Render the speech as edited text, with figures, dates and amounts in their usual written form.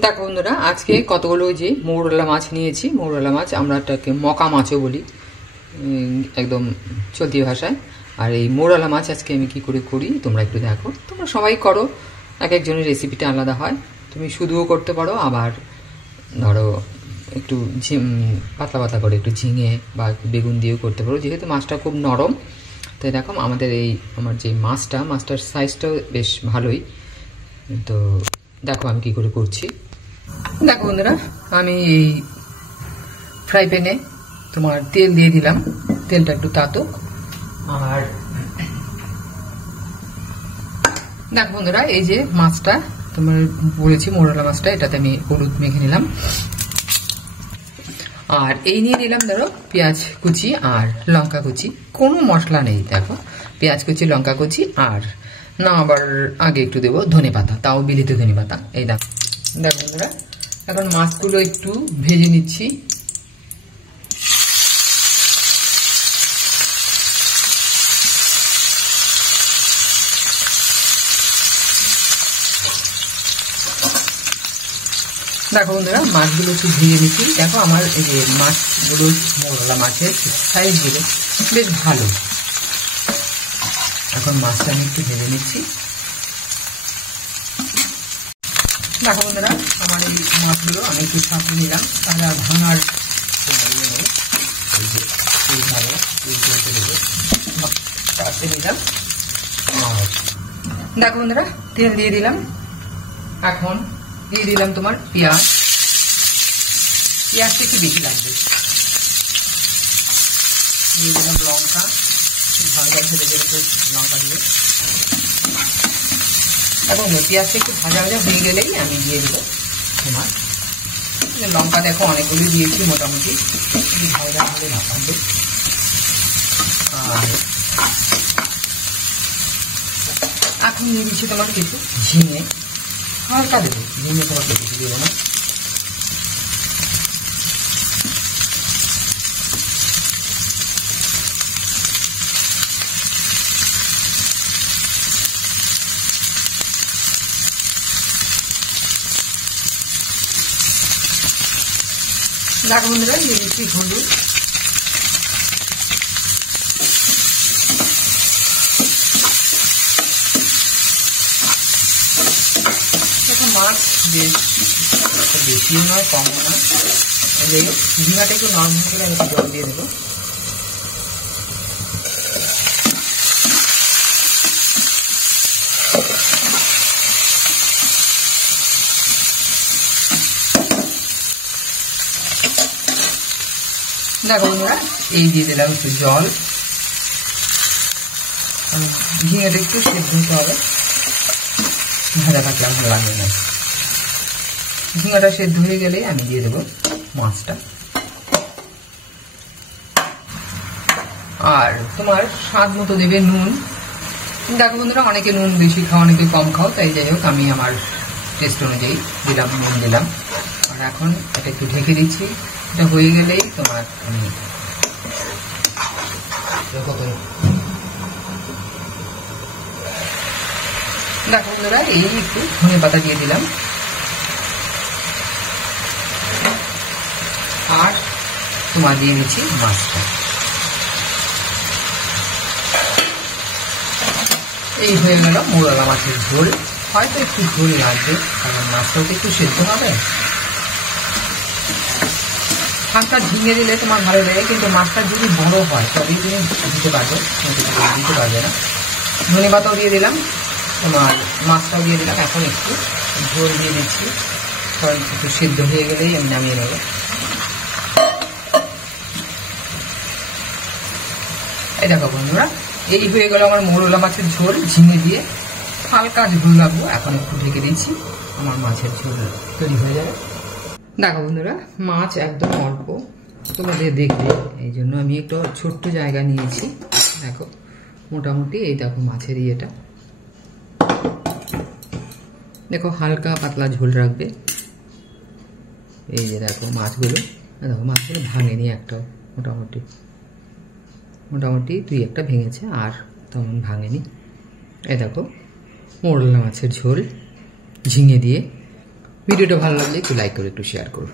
দেখো বন্ধুরা, আজকে কতগুলো যে মৌরলা মাছ নিয়েছি। মৌরলা মাছ আমরা এটাকে মকা মাছও বলি একদম চলতি ভাষায়। আর এই মৌরলা মাছ আজকে আমি কি করে করি তোমরা একটু দেখো। তোমরা সবাই করো, এক একজনের রেসিপিটা আলাদা হয়। তুমি শুধুও করতে পারো, আবার ধরো একটু পাতলা পাতলা করে একটু ঝিঙে বা একটু বেগুন দিয়েও করতে পারো, যেহেতু মাছটা খুব নরম। তাই দেখো আমাদের আমার যে মাছটার সাইজটাও বেশ ভালোই। তো দেখো আমি কি করে করছি। দেখো বন্ধুরা, আমি এই ফ্রাই প্যানে তোমার তেল দিয়ে দিলাম। তেলটা একটু তাতুক। আর দেখো বন্ধুরা, এই যে মাছটা তোমার বলেছি মৌরলা মাছটা, এটাতে আমি হলুদ মেখে নিলাম। আর এই নিয়ে দিলাম ধরো পেঁয়াজ কুচি আর লঙ্কা কুচি, কোনো মশলা নেই। দেখো পেঁয়াজ কুচি, লঙ্কা কুচি, আর না আবার আগে একটু দেবো ধনে পাতা, তাও বিলিত ধনে পাতা। এই দেখো বন্ধুরা, এখন মাছগুলো একটু ভেজে নিচ্ছি। দেখো বন্ধুরা, মাছগুলো একটু ভেজে নিচ্ছি। দেখো আমার এই যে মাছগুলো মৌরলা মাছের সাইজগুলো বেশ ভালো। এখন মাছটা আমি একটু ভেজে নিচ্ছি। দেখো বন্ধুরা, আমার এই মাছগুলো আমি একটু ছাপিয়ে নিলাম, তাহলে আর ভাঙার এইভাবে নিলাম। দেখো বন্ধুরা, তেল দিয়ে দিলাম। এখন দিয়ে দিলাম তোমার পেঁয়াজটা একটু বেশি লাগবে। দিয়ে দিলাম লঙ্কা, ভাজা ছেড়ে দিয়েছে লঙ্কা দিয়ে। এখন পেঁয়াজটা একটু ভাজা হয়ে গেলেই আমি দিয়ে দেবো তোমার লঙ্কা। দেখো অনেকগুলো দিয়েছি মোটামুটি, ভাজা ভাবে ভাপাবে। আর এখন নিয়ে দিচ্ছি তোমার কিছু ঝিঙে, হালকা দেবো ঝিঙে, তোমার কিছু দেবো না। দেখো বন্ধুরা, দিয়ে দিচ্ছি হলুদ। মাছ বেশি নয়, কম নয়। ঝিঙাটা একটু নরম হয়ে গেলে আমি একটু জল দিয়ে দেবো। দেখো বন্ধুরা, এই দিয়ে দিলাম একটু জল। ঝিঙেটা একটু সেদ্ধ হতে হবে, ভাজা থাকলে ভালো লাগবে না। ঝিঙাটা সেদ্ধ হয়ে গেলে আমি দিয়ে দেবো মাছটা। আর তোমার স্বাদ মতো দেবে নুন। দেখো বন্ধুরা, অনেকে নুন বেশি খাও, অনেকে কম খাও, তাই যাই হোক আমি আমার টেস্ট অনুযায়ী দিলাম, নুন দিলাম। আর এখন এটা একটু ঢেকে দিচ্ছি। এটা হয়ে গেলেই তোমার আমি দেখো বন্ধুরা, এই একটু ধনে পাতা দিয়ে দিলাম। আর তোমার দিয়ে দিচ্ছি মাছটা। এই হয়ে গেল মৌরলা মাছের ঝোল। হয়তো একটু ঝোল লাগবে, কারণ মাছটাও একটু সেদ্ধ হবে। হালকা ঝিঙে দিলে তোমার ভালো লাগে, কিন্তু মাছটা যদি বড় হয় তবেই তুমি দিতে পারবে, দিতে পারবে না। ধনে পাতাও দিয়ে দিলাম, তোমার মাছটাও দিয়ে দিলাম। এখন একটু ঝোল দিয়ে দিচ্ছি, কারণ একটু সেদ্ধ হয়ে গেলেই আমি নামিয়ে নেব। এই দেখো বন্ধুরা, এই হয়ে গেল আমার মৌরলা মাছের ঝোল ঝিঙে দিয়ে। হালকা ঝোল রাখবো, এখন একটু ঢেকে দিচ্ছি, আমার মাছের ঝোল তৈরি হয়ে যাবে। দেখো বন্ধুরা, মাছ একদম অল্প তোমাদের দেখবে, এই জন্য আমি একটু ছোট্ট জায়গা নিয়েছি। দেখো মোটামুটি এই দেখো মাছের ইয়েটা, দেখো হালকা পাতলা ঝোল রাখবে। এই যে দেখো মাছগুলো, দেখো মাছগুলো ভাঙেনি একটাও, মোটামুটি দুই একটা ভেঙেছে, আর তেমন ভাঙেনি। এই দেখো মৌরলা মাছের ঝোল ঝিঙে দিয়ে। ভিডিওটা ভালো লাগলে একটু লাইক করে একটু শেয়ার করো।